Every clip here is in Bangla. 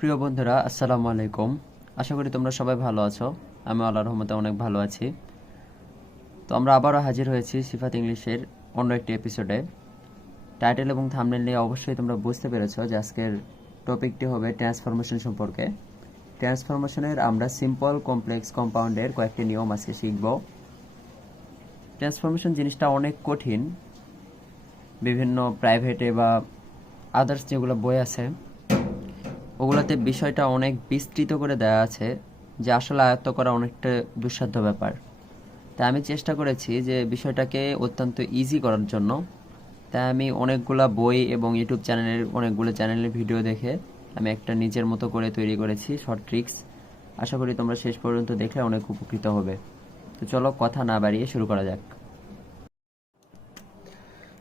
প্রিয় বন্ধুরা, আসসালামু আলাইকুম। আশা করি তোমরা সবাই ভালো আছো। আমি আল্লাহর রহমতে অনেক ভালো আছি। তো আমরা আবারও হাজির হয়েছি সিফাত ইংলিশের অন্য একটি এপিসোডে। টাইটেল এবং থাম্বনেল নিয়ে অবশ্যই তোমরা বুঝতে পেরেছো যে আজকের টপিকটি হবে ট্রান্সফরমেশন সম্পর্কে। ট্রান্সফরমেশনের আমরা সিম্পল, কমপ্লেক্স, কম্পাউন্ডের কয়েকটি নিয়ম আজকে শিখব। ট্রান্সফরমেশন জিনিসটা অনেক কঠিন। বিভিন্ন প্রাইভেটে বা আদার্স যেগুলো বই আছে ওগুলোতে বিষয়টা অনেক বিস্তৃত করে দেওয়া আছে, যে আসলে আয়ত্ত করা অনেকটা দুঃসাধ্য ব্যাপার। তাই আমি চেষ্টা করেছি যে বিষয়টাকে অত্যন্ত ইজি করার জন্য। তাই আমি অনেকগুলা বই এবং ইউটিউব চ্যানেলের অনেকগুলো চ্যানেলের ভিডিও দেখে আমি একটা নিজের মতো করে তৈরি করেছি শর্ট ট্রিক্স। আশা করি তোমরা শেষ পর্যন্ত দেখলে অনেক উপকৃত হবে। তো চলো কথা না বাড়িয়ে শুরু করা যাক।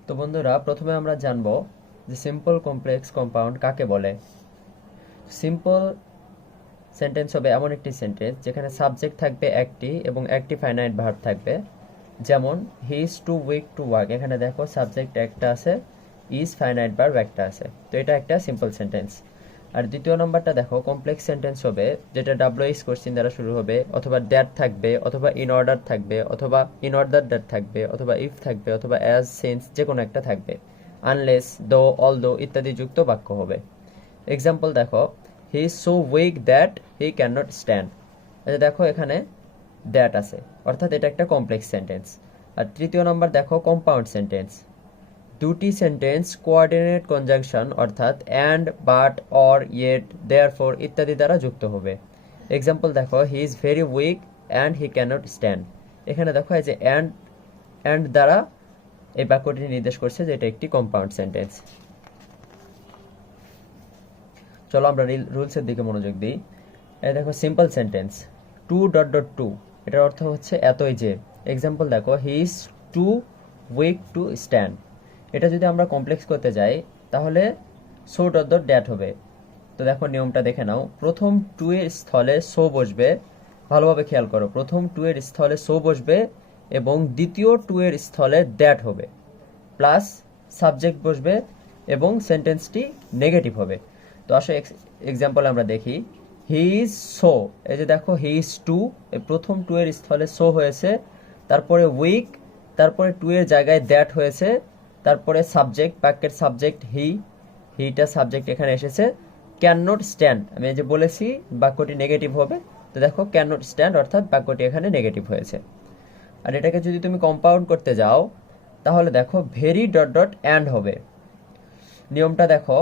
তো বন্ধুরা, প্রথমে আমরা জানবো যে সিম্পল, কমপ্লেক্স, কম্পাউন্ড কাকে বলে। সিম্পল সেন্টেন্স হবে এমন একটি সেন্টেন্স যেখানে সাবজেক্ট থাকবে একটি এবং একটি ফাইনাইট ভার্ব থাকবে। যেমন he is too weak to work, এখানে দেখো সাবজেক্ট একটা আছে, ইজ ফাইনাইট ভার্ব একটা আছে। তো এটা একটা সিম্পল সেন্টেন্স। আর দ্বিতীয় নম্বরটা দেখো কমপ্লেক্স সেন্টেন্স হবে, যেটা ডাব্লিউএইচ কোশ্চেন দ্বারা শুরু হবে, অথবা দ্যাট থাকবে, অথবা ইন অর্ডার থাকবে, অথবা ইন অর্ডার দ্যাট থাকবে, অথবা ইফ থাকবে, অথবা অ্যাজ, সিন্স, যে কোনো একটা থাকবে। আনলেস, দো, অলদো ইত্যাদি যুক্ত বাক্য হবে। এক্সাম্পল দেখো, he is so weak that he can not stand. আচ্ছা দেখো এখানে দ্যাট আছে, অর্থাৎ এটা একটা কমপ্লেক্স সেন্টেন্স। আর তৃতীয় নম্বর দেখো কম্পাউন্ড সেন্টেন্স। দুটি সেন্টেন্স কোঅর্ডিনেট কনজাংশন অর্থাৎ and, but, or, yet, therefore ইত্যাদি দ্বারা যুক্ত হবে। এক্সাম্পল দেখো, he is very weak and he can not stand. এখানে দেখো এই যে অ্যান্ড দ্বারা এই বাক্যটি নির্দেশ করছে যে এটা একটি কম্পাউন্ড সেন্টেন্স। চলো আমরা রুলসের দিকে মনোযোগ দিই। এই দেখো simple sentence, too dot dot to, এটার অর্থ হচ্ছে এতই যে। এক্সাম্পল দেখো, he is too weak to stand. এটা যদি আমরা কমপ্লেক্স করতে যাই তাহলে সো ডট ডট ড্যাট হবে। তো দেখো নিয়মটা দেখে নাও, প্রথম টু এর স্থলে সো বসবে, ভালোভাবে খেয়াল করো, প্রথম টু এর স্থলে সো বসবে এবং দ্বিতীয় টু এর স্থলে দ্যাট হবে, প্লাস সাবজেক্ট বসবে এবং সেন্টেন্সটি নেগেটিভ হবে। তো আসলে এক্সাম্পল আমরা দেখি, হি ইজ সো, এই যে দেখো হি ইজ টু, এই প্রথম টু এর স্থলে সো হয়েছে, তারপরে উইক, তারপরে টু এর জায়গায় দ্যাট হয়েছে, তারপরে সাবজেক্ট, বাক্যের সাবজেক্ট হিটা সাবজেক্ট এখানে এসেছে। ক্যান নট স্ট্যান্ড, আমি এই যে বলেছি বাক্যটি নেগেটিভ হবে, তো দেখো ক্যান নট স্ট্যান্ড অর্থাৎ বাক্যটি এখানে নেগেটিভ হয়েছে। আর এটাকে যদি তুমি কম্পাউন্ড করতে যাও তাহলে দেখো ভেরি ডট ডট অ্যান্ড হবে। নিয়মটা দেখো,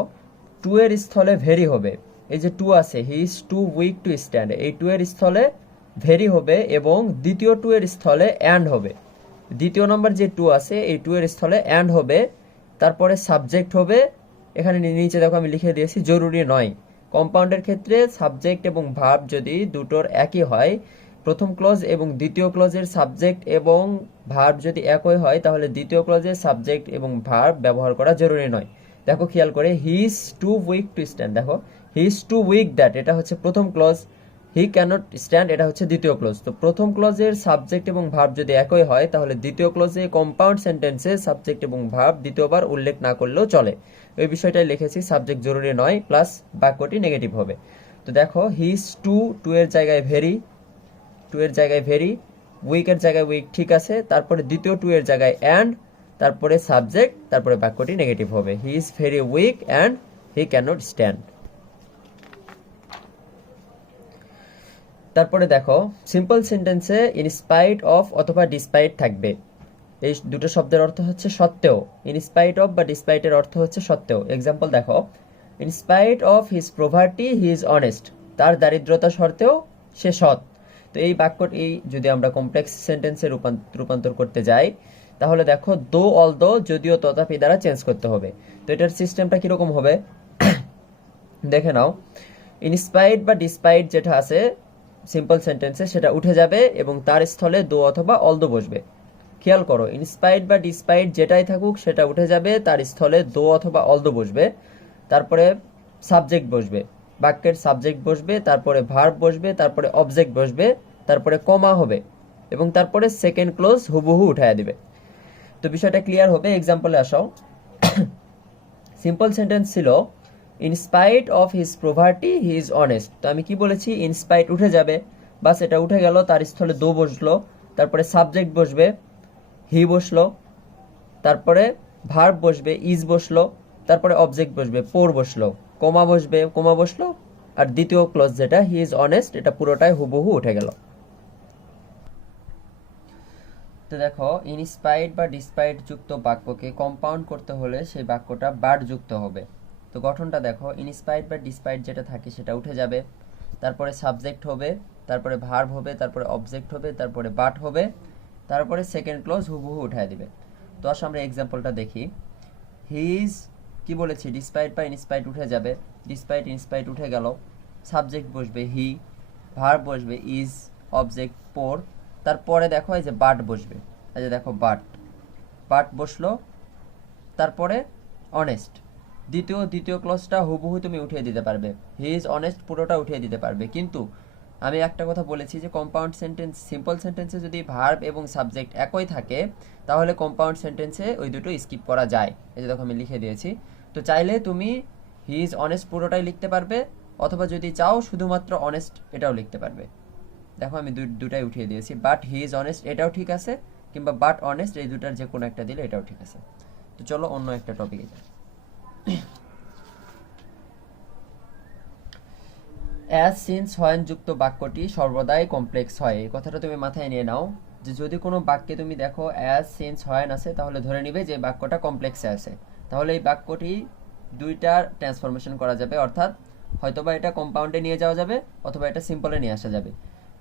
টু এর স্থলে ভেরি হবে, এই যে টু আছে, he is too weak to stand, এই টু এর স্থলে ভেরি হবে এবং দ্বিতীয় টু এর স্থলে অ্যান্ড হবে। দ্বিতীয় নম্বর যে টু আছে এই টু এর স্থলে অ্যান্ড হবে, তারপরে সাবজেক্ট হবে। এখানে নিচে দেখো আমি লিখে দিয়েছি জরুরি নয়। কম্পাউন্ডের ক্ষেত্রে সাবজেক্ট এবং ভার্ব যদি দুটোর একই হয়, প্রথম ক্লজ এবং দ্বিতীয় ক্লজের সাবজেক্ট এবং ভার্ব যদি একই হয় তাহলে দ্বিতীয় ক্লজের সাবজেক্ট এবং ভার্ব ব্যবহার করা জরুরি নয়। দেখো খেয়াল করে, he is too weak to stand, দেখো he is too weak that এটা হচ্ছে প্রথম ক্লজ, হি ক্যানট স্ট্যান্ড এটা হচ্ছে দ্বিতীয় ক্লজ। তো প্রথম ক্লজের সাবজেক্ট এবং ভার্ব যদি একই হয় তাহলে দ্বিতীয় ক্লজে কম্পাউন্ড সেন্টেন্সে সাবজেক্ট এবং ভার্ব দ্বিতীয়বার উল্লেখ না করলেও চলে। ওই বিষয়টাই লিখেছি, সাবজেক্ট জরুরি নয়, প্লাস বাক্যটি নেগেটিভ হবে। তো দেখো হি ইজ টু, টু এর জায়গায় ভেরি, টু এর জায়গায় ভেরি, উইকের জায়গায় উইক ঠিক আছে, তারপরে দ্বিতীয় টু এর জায়গায় অ্যান্ড, তারপরে সাবজেক্ট, তারপরে বাক্যটি নেগেটিভ হবে, he is very weak and he cannot stand. তারপরে দেখো সিম্পল সেন্টেন্সে ইনস্পাইট অফ অথবা ডিসপাইট থাকবে। এই দুটো শব্দের অর্থ হচ্ছে সত্ত্বেও। ইনস্পাইট অফ বা ডিসপাইটের অর্থ হচ্ছে সত্ত্বেও। এক্সাম্পল দেখো, in spite of his poverty he is honest, তার দারিদ্রতা সত্ত্বেও সে সৎ। তো এই বাক্যটি যদি আমরা কমপ্লেক্স সেন্টেন্সে রূপান্তর করতে যাই তাহলে দেখো দো, অল দো, যদিও, তথাপি দ্বারা চেঞ্জ করতে হবে। তো এটার সিস্টেমটা কিরকম হবে দেখে নাও। ইনস্পাইট বা ডিসপাইট যেটা আছে সিম্পল সেন্টেন্সে সেটা উঠে যাবে এবং তার স্থলে দো অথবা অল দো বসবে। খেয়াল করো, ইনস্পাইট বা ডিসপাইট যেটাই থাকুক সেটা উঠে যাবে, তার স্থলে দো অথবা অল দো বসবে, তারপরে সাবজেক্ট বসবে, বাক্যের সাবজেক্ট বসবে, তারপরে ভার্ব বসবে, তারপরে অবজেক্ট বসবে, তারপরে কমা হবে এবং তারপরে সেকেন্ড ক্লোজ হুবহু উঠায় দিবে। তো বিষয়টা ক্লিয়ার হবে। এক্সাম্পলে আসাও। সিম্পল সেন্টেন্স ছিল, in spite of his poverty he is honest. তো আমি কি বলেছি, ইন স্পাইট উঠে যাবে, বাস এটা উঠে গেল, তার স্থলে দো বসলো, তারপরে সাবজেক্ট বসবে, হি বসলো, তারপরে ভার্ব বসবে, ইজ বসলো, তারপরে অবজেক্ট বসবে, পোর বসলো, কমা বসবে, কমা বসলো, আর দ্বিতীয় ক্লজ যেটা হি ইজ অনেস্ট, এটা পুরোটাই হুবহু উঠে গেল। তো দেখো, ইনস্পাইট বা ডিসপাইট যুক্ত বাক্যকে কম্পাউন্ড করতে হলে সেই বাক্যটা বাট যুক্ত হবে। তো গঠনটা দেখো, ইনস্পাইট বা ডিসপাইট যেটা থাকে সেটা উঠে যাবে, তারপরে সাবজেক্ট হবে, তারপরে ভার্ব হবে, তারপরে অবজেক্ট হবে, তারপরে বাট হবে, তারপরে সেকেন্ড ক্লজ হুবহু উঠায় দিবে। তো আসলে আমরা এক্সাম্পলটা দেখি। হিজ কি বলেছি, ডিসপাইট বা ইনস্পাইট উঠে যাবে, ডিসপাইট ইনস্পাইট উঠে গেল, সাবজেক্ট বসবে হি, ভার্ব বসবে ইজ, অবজেক্ট পোর, তারপরে দেখো এই যে বাট বসবে, এই যে দেখো বাট, বাট বসলো, তারপরে অনেস্ট, দ্বিতীয় ক্লজটা হুবহু তুমি উঠিয়ে দিতে পারবে, হি ইজ অনেস্ট পুরোটা উঠিয়ে দিতে পারবে। কিন্তু আমি একটা কথা বলেছি যে কম্পাউন্ড সেন্টেন্স, সিম্পল সেন্টেন্সে যদি ভার্ব এবং সাবজেক্ট একই থাকে তাহলে কম্পাউন্ড সেন্টেন্সে ওই দুটো স্কিপ করা যায়। এই যে দেখো আমি লিখে দিয়েছি। তো চাইলে তুমি হি ইজ অনেস্ট পুরোটাই লিখতে পারবে, অথবা যদি চাও শুধুমাত্র অনেস্ট এটাও লিখতে পারবে। দেখো আমি দুটাই উঠিয়ে দিয়েছি, বাট হি ইজ অনেস্ট এটাও ঠিক আছে, কিংবা বাট অনেস্ট, এই দুটার যে কোনো একটা দিলে এটাও ঠিক আছে। তো চলো অন্য একটা টপিকে যাই। অ্যাজ সিন্স হোয়েন যুক্ত বাক্যটি সর্বদাই কমপ্লেক্স হয়। এই কথাটা তুমি মাথায় নিয়ে নাও, যে যদি কোনো বাক্যে তুমি দেখো অ্যাজ সিন্স হোয়েন আছে তাহলে ধরে নিবে যে বাক্যটা কমপ্লেক্সে আছে। তাহলে এই বাক্যটি দুইটার ট্রান্সফরমেশন করা যাবে, অর্থাৎ হয়তোবা এটা কম্পাউন্ডে নিয়ে যাওয়া যাবে অথবা এটা সিম্পলে নিয়ে আসা যাবে।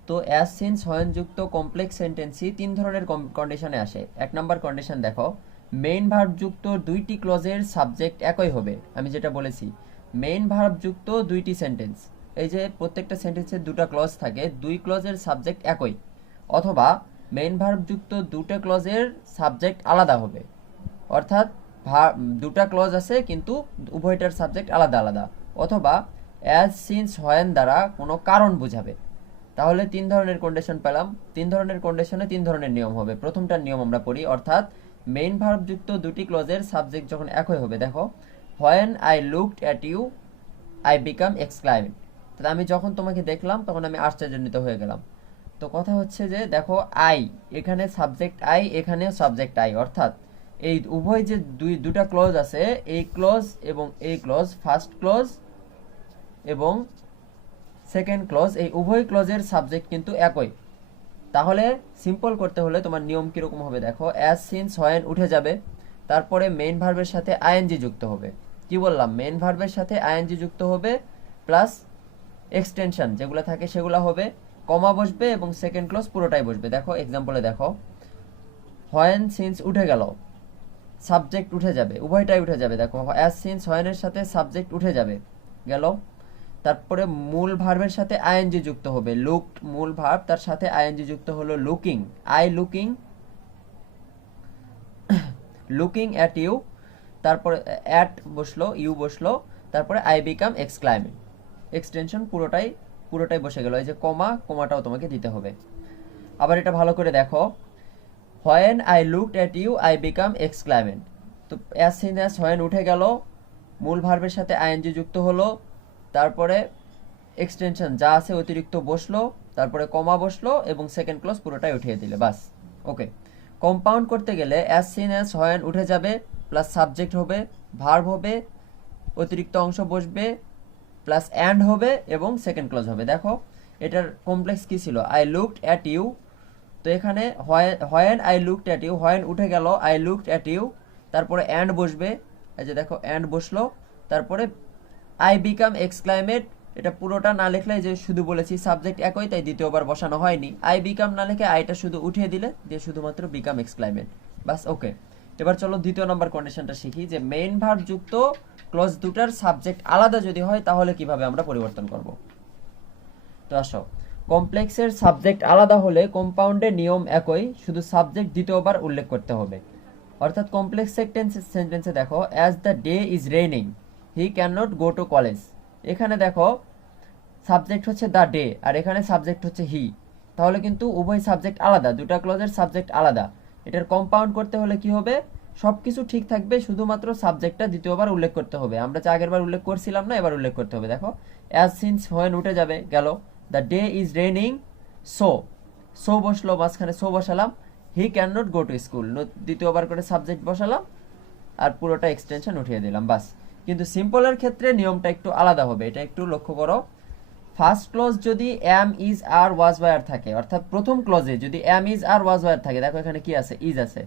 তো অ্যাজ সিন্স হোয়েন যুক্ত কমপ্লেক্স সেন্টেন্সই তিন ধরনের কন্ডিশনে আসে। এক নম্বর কন্ডিশন দেখো, মেইন ভার্ব যুক্ত দুইটি ক্লজের সাবজেক্ট একই হবে। আমি যেটা বলেছি, মেইন ভার্ব যুক্ত দুইটি সেন্টেন্স, এই যে প্রত্যেকটা সেন্টেন্সের দুটো ক্লজ থাকে, দুই ক্লজের সাবজেক্ট একই, অথবা মেইন ভার্ব যুক্ত দুটো ক্লজের সাবজেক্ট আলাদা হবে, অর্থাৎ দুটা ক্লজ আছে কিন্তু উভয়টার সাবজেক্ট আলাদা আলাদা, অথবা অ্যাজ সিন্স হোয়েন দ্বারা কোনো কারণ বোঝাবে। তাহলে তিন ধরনের কন্ডিশন পেলাম, তিন ধরনের কন্ডিশনে তিন ধরনের নিয়ম হবে। প্রথমটার নিয়ম আমরা পড়ি, অর্থাৎ মেইন ভার্ব যুক্ত দুটি ক্লজের সাবজেক্ট যখন একই হবে। দেখো, when I looked at you I become exclaimed. তাহলে আমি যখন তোমাকে দেখলাম তখন আমি আশ্চর্যান্বিত হয়ে গেলাম। তো কথা হচ্ছে যে দেখো, আই এখানে সাবজেক্ট আই, এখানেও সাবজেক্ট আই, অর্থাৎ এই উভয় যে দুটা ক্লজ আছে, এই ক্লজ এবং এই ক্লজ, ফার্স্ট ক্লজ এবং সেকেন্ড ক্লজ, এই উভয় ক্লজের সাবজেক্ট কিন্তু একই। তাহলে সিম্পল করতে হলে তোমার নিয়ম কিরকম হবে দেখো, অ্যাজ সিন্স হোয়েন উঠে যাবে, তারপরে মেইন ভার্বের সাথে আইএনজি যুক্ত হবে। কি বললাম, মেইন ভার্বের সাথে আইএনজি যুক্ত হবে, প্লাস এক্সটেনশন যেগুলো থাকে সেগুলো হবে, কমা বসবে এবং সেকেন্ড ক্লজ পুরোটাই বসবে। দেখো এক্সাম্পলে দেখো, হোয়েন সিন্স উঠে গেল, সাবজেক্ট উঠে যাবে, উভয়টাই উঠে যাবে। দেখো অ্যাজ সিন্স হোয়েনের সাথে সাবজেক্ট উঠে যাবে, গেল, তারপরে মূল ভার্বের সাথে আইএনজি যুক্ত হবে, লুকড মূল ভার্ব, তার সাথে আইএনজি যুক্ত হলো looking, I looking, looking at you, তারপরে অ্যাট বসলো, ইউ বসলো, তারপরে আই বিকাম এক্সক্লাইমেড, এক্সটেনশন পুরোটাই বসে গেল। এই যে কমাটাও তোমাকে দিতে হবে। আবার এটা ভালো করে দেখো, when I looked at you I become exclaimed. তো অ্যাজ সিন অ্যাজ হোয়েন উঠে গেল, মূল ভার্বের সাথে আইএনজি যুক্ত হলো, তারপরে এক্সটেনশন যা আছে অতিরিক্ত বসলো, তারপরে কমা বসলো এবং সেকেন্ড ক্লজ পুরোটাই উঠিয়ে দিলে, বাস ওকে। কম্পাউন্ড করতে গেলে অ্যাজ সিন অ্যাজ হোয়েন উঠে যাবে, প্লাস সাবজেক্ট হবে, ভার্ব হবে, অতিরিক্ত অংশ বসবে, প্লাস অ্যান্ড হবে এবং সেকেন্ড ক্লজ হবে। দেখো এটার কমপ্লেক্স কি ছিল, আই লুকড অ্যাট ইউ, তো এখানে when I looked at you, when উঠে গেল, আই লুকড অ্যাট ইউ, তারপরে অ্যান্ড বসবে, এই যে দেখো অ্যান্ড বসলো, তারপরে আই বিকাম এক্সক্লাইমেড। এটা পুরোটা না লিখলে, যে শুধু বলেছি সাবজেক্ট একই তাই দ্বিতীয়বার বসানো হয়নি, আই বিকাম না লিখে আইটা শুধু উঠিয়ে দিলে, দিয়ে শুধুমাত্র বিকাম এক্সক্লাইমেড, বাস ওকে। এবার চলো দ্বিতীয় নম্বর কন্ডিশনটা শিখি, যে মেইন ভার্ব যুক্ত ক্লজ দুটার সাবজেক্ট আলাদা যদি হয় তাহলে কিভাবে আমরা পরিবর্তন করব। তো আসো, কমপ্লেক্সের সাবজেক্ট আলাদা হলে কম্পাউন্ডের নিয়ম একই, শুধু সাবজেক্ট দ্বিতীয়বার উল্লেখ করতে হবে। অর্থাৎ কমপ্লেক্স সেন্টেন্সে দেখো, as the day is raining he can not go to college. এখানে দেখো সাবজেক্ট হচ্ছে দ্য ডে আর এখানে সাবজেক্ট হচ্ছে হি, তাহলে কিন্তু উভয় সাবজেক্ট আলাদা, দুটা ক্লজের সাবজেক্ট আলাদা। এটার কম্পাউন্ড করতে হলে কি হবে, সব কিছু ঠিক থাকবে, শুধুমাত্র সাবজেক্টটা দ্বিতীয়বার উল্লেখ করতে হবে। আমরা যে আগেরবার উল্লেখ করছিলাম না, এবার উল্লেখ করতে হবে। দেখো অ্যাজ সিন্স হোয়েন উঠে যাবে, গেল। The day is raining so, so বসলো, মাঝখানে সো বসালাম। হি can not go to school, দ্বিতীয়বার করে সাবজেক্ট বসালাম আর পুরোটা এক্সটেনশন উঠিয়ে দিলাম, বাস। কিন্তু সিম্পলের ক্ষেত্রে নিয়মটা একটু আলাদা হবে, এটা একটু লক্ষ্য করো। ফার্স্ট ক্লজ যদি am is are was were থাকে, অর্থাৎ প্রথম ক্লজে যদি am is are was were থাকে, দেখো এখানে কি আছে, ইজ আছে,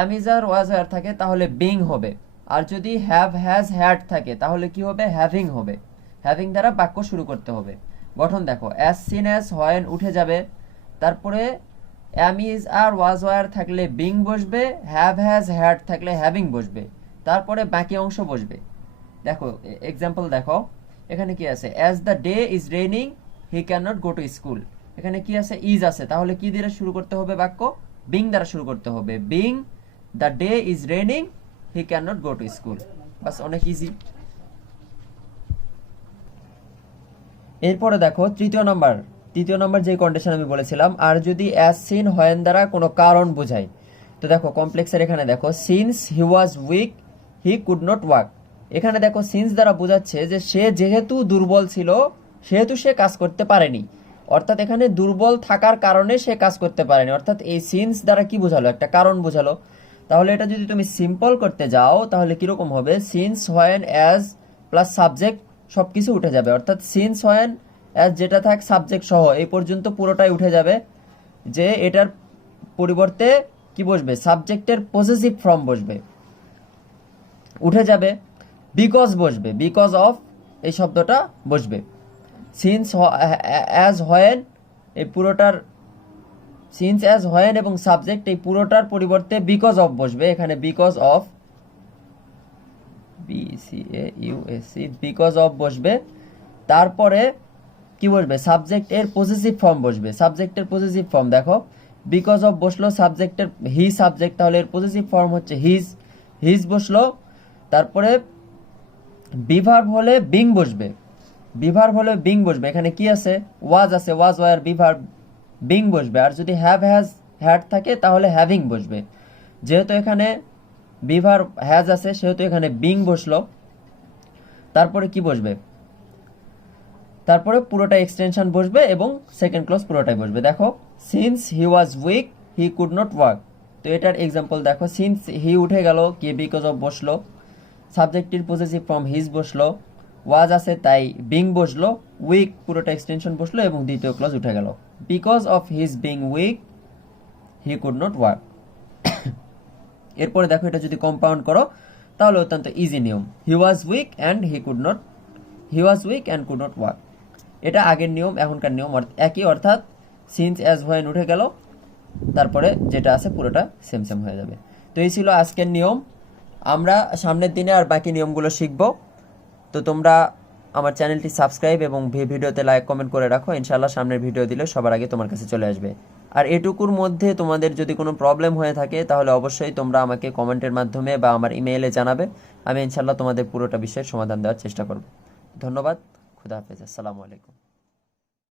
am is are was were থাকে তাহলে বিং হবে। আর যদি হ্যাভ হ্যাজ হ্যাড থাকে তাহলে কি হবে, হ্যাভিং হবে। হ্যাভিং দ্বারা বাক্য শুরু করতে হবে। গঠন দেখো, অ্যাজ সিন অ্যাজ হোয়েন উঠে যাবে, তারপরে am is are was were থাকলে বিং বসবে, হ্যাভ হ্যাজ হ্যাড থাকলে হ্যাভিং বসবে, তারপরে বাকি অংশ বসবে। দেখো এক্সাম্পল দেখো, এখানে কি আছে, as the day is raining he can not go to school, এখানে কি আছে, ইজ আছে, তাহলে কি দিয়ে শুরু করতে হবে বাক্য, বিং দ্বারা শুরু করতে হবে। Being the day is raining he can not go to school, বাস, অনেক ইজি। এরপরে দেখো তৃতীয় নম্বর যে কন্ডিশন আমি বলেছিলাম, আর যদি অ্যাজ সিন হোয়েন দ্বারা কোনো কারণ বোঝায়, তো দেখো কমপ্লেক্সের এখানে দেখো, since he was week he could not walk, এখানে দেখো সিন্স দ্বারা বোঝাচ্ছে যে সে যেহেতু দুর্বল ছিল সেহেতু সে কাজ করতে পারেনি, অর্থাৎ এখানে দুর্বল থাকার কারণে সে কাজ করতে পারেনি, অর্থাৎ এই সিন্স দ্বারা কি বোঝালো, একটা কারণ বোঝালো। তাহলে এটা যদি তুমি সিম্পল করতে যাও তাহলে কিরকম হবে, since when as plus subject সবকিছু উঠে যাবে, অর্থাৎ সিন্স হোয়েন অ্যাজ যেটা থাক সাবজেক্ট সহ এই পর্যন্ত পুরোটাই উঠে যাবে, যে এটার পরিবর্তে কি বসবে, সাবজেক্টের পজেসিভ ফর্ম বসবে, উঠে যাবে। বিকজ বসবে, বিকজ অফ এই শব্দটা বসবে। সিন্স অ্যাজ হোয়েন, এই পুরোটার সিন্স অ্যাজ হোয়েন এবং সাবজেক্ট এই পুরোটার পরিবর্তে বিকজ অফ বসবে, এখানে because of, BCAUSC, because of বসবে। তারপরে কি বসবে, সাবজেক্ট এর পজেসিভ ফর্ম বসবে, সাবজেক্টের পজেসিভ ফর্ম দেখো, বিকজ অফ বসলো, সাবজেক্টের হি সাবজেক্ট, তাহলে এর পজেসিভ ফর্ম হচ্ছে হিজ, হিজ বসলো। তারপরে বিভার্ব হলে বিং বসবে, বিভার্ব হলে বিং বসবে, এখানে কি আছে, ওয়াজ আছে, ওয়াজ ওয়ার বিভার্ব, বিং বসবে। আর যদি হ্যাভ হ্যাজ হ্যাড থাকে তাহলে হ্যাভিং বসবে, যেহেতু এখানে বিভার্ব হ্যাজ আছে সেহেতু এখানে বিং বসলো। তারপরে কি বসবে, তারপরে পুরোটা এক্সটেনশন বসবে এবং সেকেন্ড ক্লজ পুরোটাই বসবে। দেখো since he was week he could not walk, তো এটার এক্সাম্পল দেখো, সিন্স হি উঠে গেল, কি বিকজ অফ বসলো, সাবজেক্টের পজেসিভ ফর্ম হিজ বসলো, ওয়াজ আছে তাই বিং বসলো, উইক পুরোটা এক্সটেনশন বসলো এবং দ্বিতীয় ক্লজ উঠে গেল, because of his being weak he could not walk. এরপরে দেখো এটা যদি কম্পাউন্ড করো তাহলে অত্যন্ত ইজি নিয়ম, he was weak and could not walk, এটা আগের নিয়ম এখনকার নিয়ম একই, অর্থাৎ সিন্স অ্যাজ হোয়েন উঠে গেল, তারপরে যেটা আছে পুরোটা সেম সেম হয়ে যাবে। তো এই ছিল আজকের নিয়ম, আমরা সামনের দিনে আর বাকি নিয়মগুলো শিখব। তো তোমরা আমার চ্যানেলটি সাবস্ক্রাইব এবং ভিডিওতে লাইক কমেন্ট করে রাখো, ইনশাআল্লাহ সামনের ভিডিও দিলে সবার আগে তোমার কাছে চলে আসবে। আর এটুকুর মধ্যে তোমাদের যদি কোনো প্রবলেম হয়ে থাকে তাহলে অবশ্যই তোমরা আমাকে কমেন্টের মাধ্যমে বা আমার ইমেইলে জানাবে, আমি ইনশাআল্লাহ তোমাদের পুরোটা বিষয়ের সমাধান দেওয়ার চেষ্টা করব। ধন্যবাদ, খুদা হাফেজ, আসসালামু আলাইকুম।